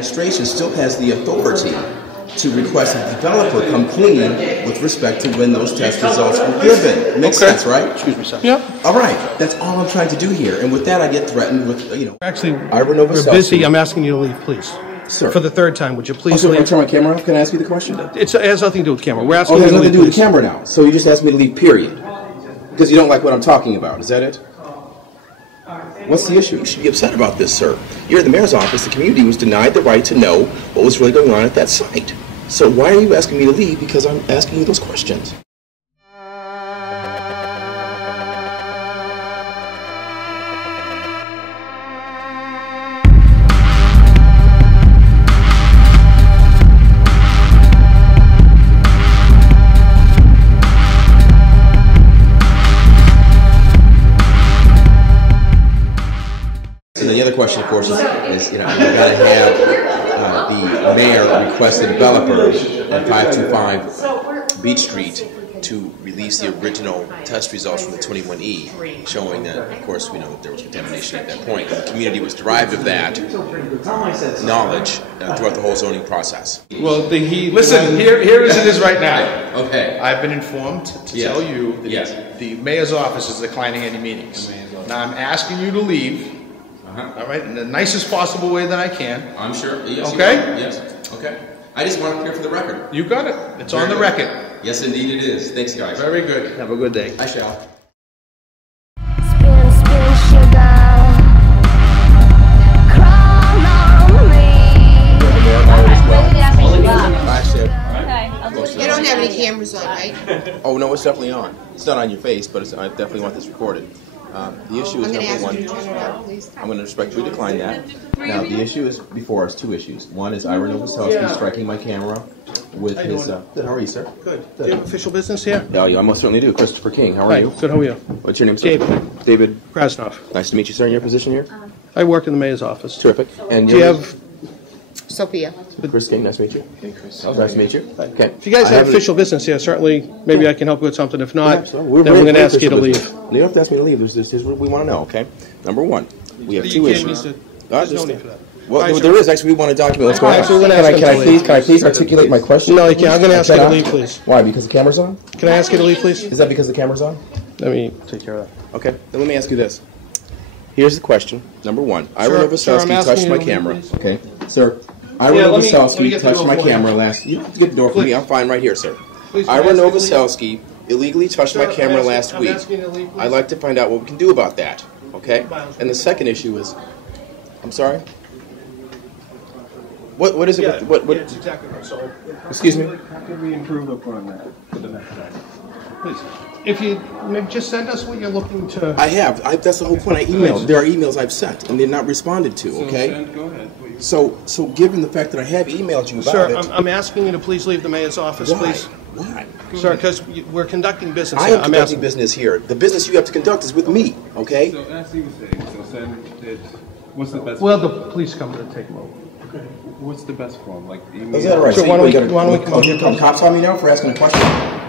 Administration still has the authority to request that the developer come clean with respect to when those test results were given. Makes sense, right? Excuse me, sir. Yep. All right. That's all I'm trying to do here. And with that, I get threatened with, Actually, we're busy. I'm asking you to leave, please. Sir. For the third time, would you please Also, leave? when I turn my camera off, can I ask you the question? It has nothing to do with camera. We're asking Oh, it you has to nothing leave, to do with please. the camera now. So you just asked me to leave, period. Because you don't like what I'm talking about. Is that it? What's the issue? You should be upset about this, sir. You're at the mayor's office. The community was denied the right to know what was really going on at that site. So why are you asking me to leave? Because I'm asking you those questions. And the other question, of course, is you got to have the mayor request the developer at 525 Beach Street to release the original test results from the 21E, showing that, of course, we know that there was contamination at that point. And the community was derived of that knowledge throughout the whole zoning process. Well, listen, here as it is right now. Okay. I've been informed to tell you that the mayor's office is declining any meetings. Now I'm asking you to leave. All right, in the nicest possible way that I can. I'm sure. Yes, okay? Yes. Okay. I just want to clear for the record. You got it. It's on the record. Yes, indeed it is. Thanks, guys. Very good. Have a good day. I shall. Spin, spin, sugar. Crawl on me. You don't have any cameras on, right? Oh, no, it's definitely on. It's not on your face, but I definitely want this recorded. The issue is number one. I'm going to respectfully decline that. Now, the issue is before us, two issues. One is Ira Novoselsky striking my camera with his. Good. How are you, sir? Good. Do you have official business here? Yeah, I most certainly do. Christopher King. How are you? Good. How are you? What's your name, sir? David. David Krasnov. Nice to meet you, sir. In your position here. I work in the mayor's office. Terrific. And do you have? Sophia. Chris King, nice to meet you. Hey, Chris. Nice to meet you. Okay. If you guys have official business here, certainly maybe I can help you with something. If not, then we're going to ask you to leave. You don't have to ask me to leave. Here's what we want to know, okay? Number one, we have two issues. There's no need for that. Well, there is. Actually, we want to document what's going on. Actually, Can I please articulate my question? No, you can't. I'm going to ask you to leave, please. Why? Because the camera's on? Can I ask you to leave, please? Is that because the camera's on? Let me take care of that. Okay. Then let me ask you this. Here's the question. Number one, Ira Novoselsky touched my camera. Okay, sir. Ira Novoselsky touched my camera last. You don't have to get the door for me. I'm fine right here, sir. Ira Novoselsky illegally touched my camera last week. I'd like to find out what we can do about that. Okay. And the second issue is, I'm sorry. What is it? Yeah, what? It's exactly right. So, Excuse me. How can we improve upon that for the next time? please, if you maybe just send us what you're looking to. I have. That's the whole point. I emailed. There are emails I've sent, and they're not responded to. Okay. Go ahead, please. So given the fact that I have emailed you about Sir, it, I'm asking you to please leave the mayor's office, why? please. Why? Sir, because we're conducting business I here. am I'm conducting asking. business here. The business you have to conduct is with me. Okay. So as he was saying, so send it. What's the best? Well, the police come to take them over. What's the best form? Like email? Is that all right? Sure, So why don't you we come over here? come cops on me now for asking a question?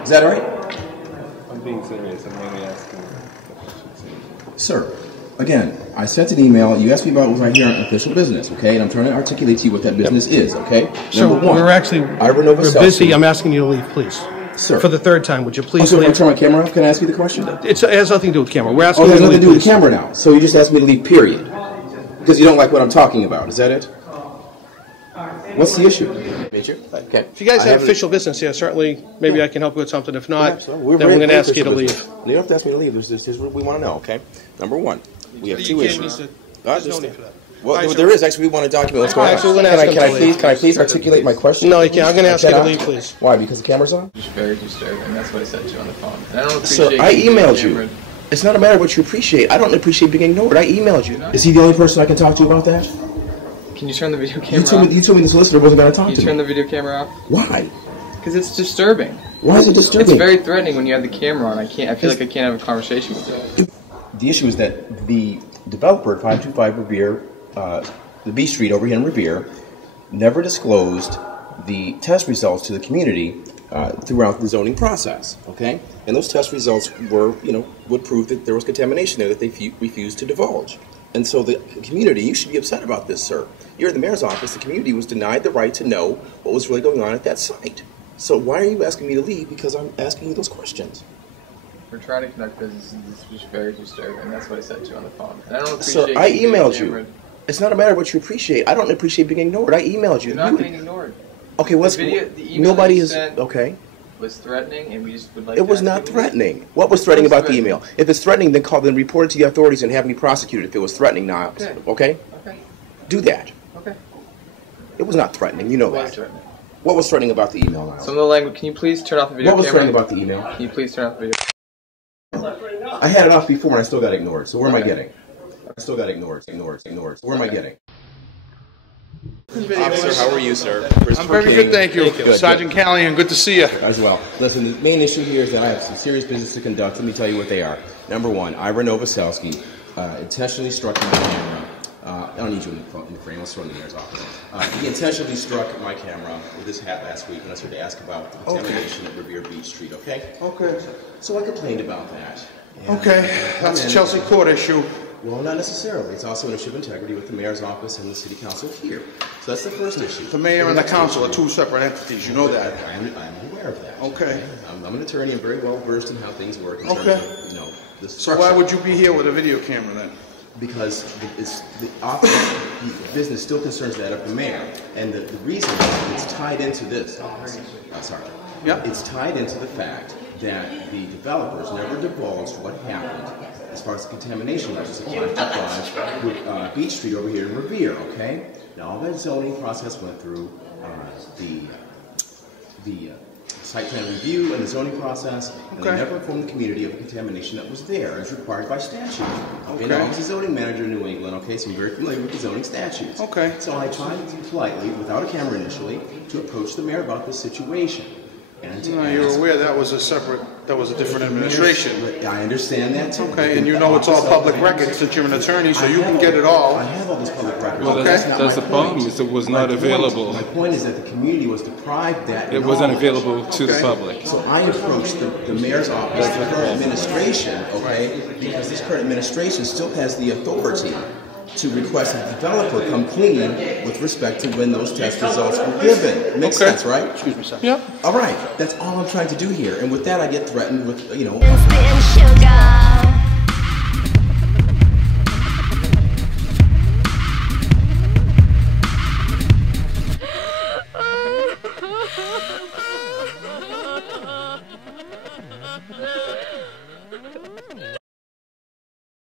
Is that all right? I'm being serious. I'm really asking. Sir, again, I sent an email. You asked me about was I here on official business, okay? And I'm trying to articulate to you what that business is, okay? So Number one, we're busy. I'm asking you to leave, please. Sir. For the third time, would you please Also, when I leave? turn my camera off, can I ask you the question? It has nothing to do with camera. We're asking Oh, it you has to nothing leave, to do with the please. camera now. So you just asked me to leave, period. Because you don't like what I'm talking about. Is that it? What's the issue? Major? Okay. If you guys have official business here, certainly maybe I can help you with something. If not, then we're very going to ask you to business. leave. You don't have to ask me to leave. Here's what we want to know, okay? Number one, we have two issues. There's no need for that. Well, there is. Actually, we want to document what's going on. Actually, we're gonna ask him to leave. Can I please articulate my question? No, you can't. I'm going to ask you to leave, please. Why? Because the camera's on? It's very disturbing. That's why I sent you on the phone. I don't appreciate. Sir, I emailed you. It's not a matter of what you appreciate. I don't appreciate being ignored. I emailed you. Is he the only person I can talk to about that? Can you turn the video camera off? You told me the solicitor wasn't going to talk to me. Can you turn the video camera off? Why? Because it's disturbing. Why is it disturbing? It's very threatening when you have the camera on. I feel like I can't have a conversation with you. The issue is that the developer at 525 Revere, the B Street over here in Revere, never disclosed the test results to the community throughout the zoning process. Okay, and those test results were, would prove that there was contamination there that they refused to divulge. And so the community, you should be upset about this, sir. You're in the mayor's office. The community was denied the right to know what was really going on at that site. So why are you asking me to leave? Because I'm asking you those questions. We're trying to conduct business, and this is just very disturbing. That's what I said to you on the phone. And I don't appreciate. Sir, I emailed you. It's not a matter of what you appreciate. I don't appreciate being ignored. I emailed you. You're not getting ignored. Okay, what's the email nobody is okay? Was threatening, and we just would like. It was not threatening. What was threatening about the email? If it's threatening, then report it to the authorities and have me prosecuted. If it was threatening, now, okay? Okay. Do that. Okay. It was not threatening. You know that. Threatening. What was threatening about the email, Niles? Some of the language. Can you please turn off the video? What was camera? threatening about the email? Can you please turn off the video? I had it off before and I still got ignored. So where am I getting? I still got ignored. So where am I getting? Officer, how are you, sir? I'm very good, thank you. Sergeant Callahan, good to see you. As well. Listen, the main issue here is that I have some serious business to conduct. Let me tell you what they are. Number one, Ira Novoselsky intentionally struck my camera. I don't need you in the frame. Let's throw in the mayor's office. He intentionally struck my camera with his hat last week when I started to ask about the contamination at Revere Beach Street, okay? Okay. So I complained about that. Okay, that's a Chelsea Court issue. Well, not necessarily. It's also an issue of integrity with the mayor's office and the city council here. So that's the first issue. The mayor and the council are two separate entities. You know that. I'm aware of that. Okay. I'm an attorney. I'm very well versed in how things work. In Okay. terms of, the So why would you be here with a video camera then? Because the office, the business still concerns that of the mayor, and the reason is it's tied into this. Sergeant. Yep. It's tied into the fact that the developers never divulged what happened as far as the contamination levels of 525 with Beach Street over here in Revere. Okay. Now all that zoning process went through the site plan review and the zoning process, and they never informed the community of the contamination that was there as required by statute. Okay. Now, I was a zoning manager in New England, okay, so I'm very familiar with the zoning statutes. Okay. So I tried politely, without a camera initially, to approach the mayor about this situation. And to You're aware that was a different administration. I understand that too. Okay, and you know it's all public record since you're an attorney, so you can get it all. I have all this public record. Well, that's the problem, is it was not available. My point is that the community was deprived that. It wasn't available to the public. So I approached the mayor's office, the current administration, okay, because this current administration still has the authority to request a developer come clean with respect to when those test results were given. Makes sense, right? Excuse me, sir. Yep. All right. That's all I'm trying to do here. And with that, I get threatened with, Spitting sugar.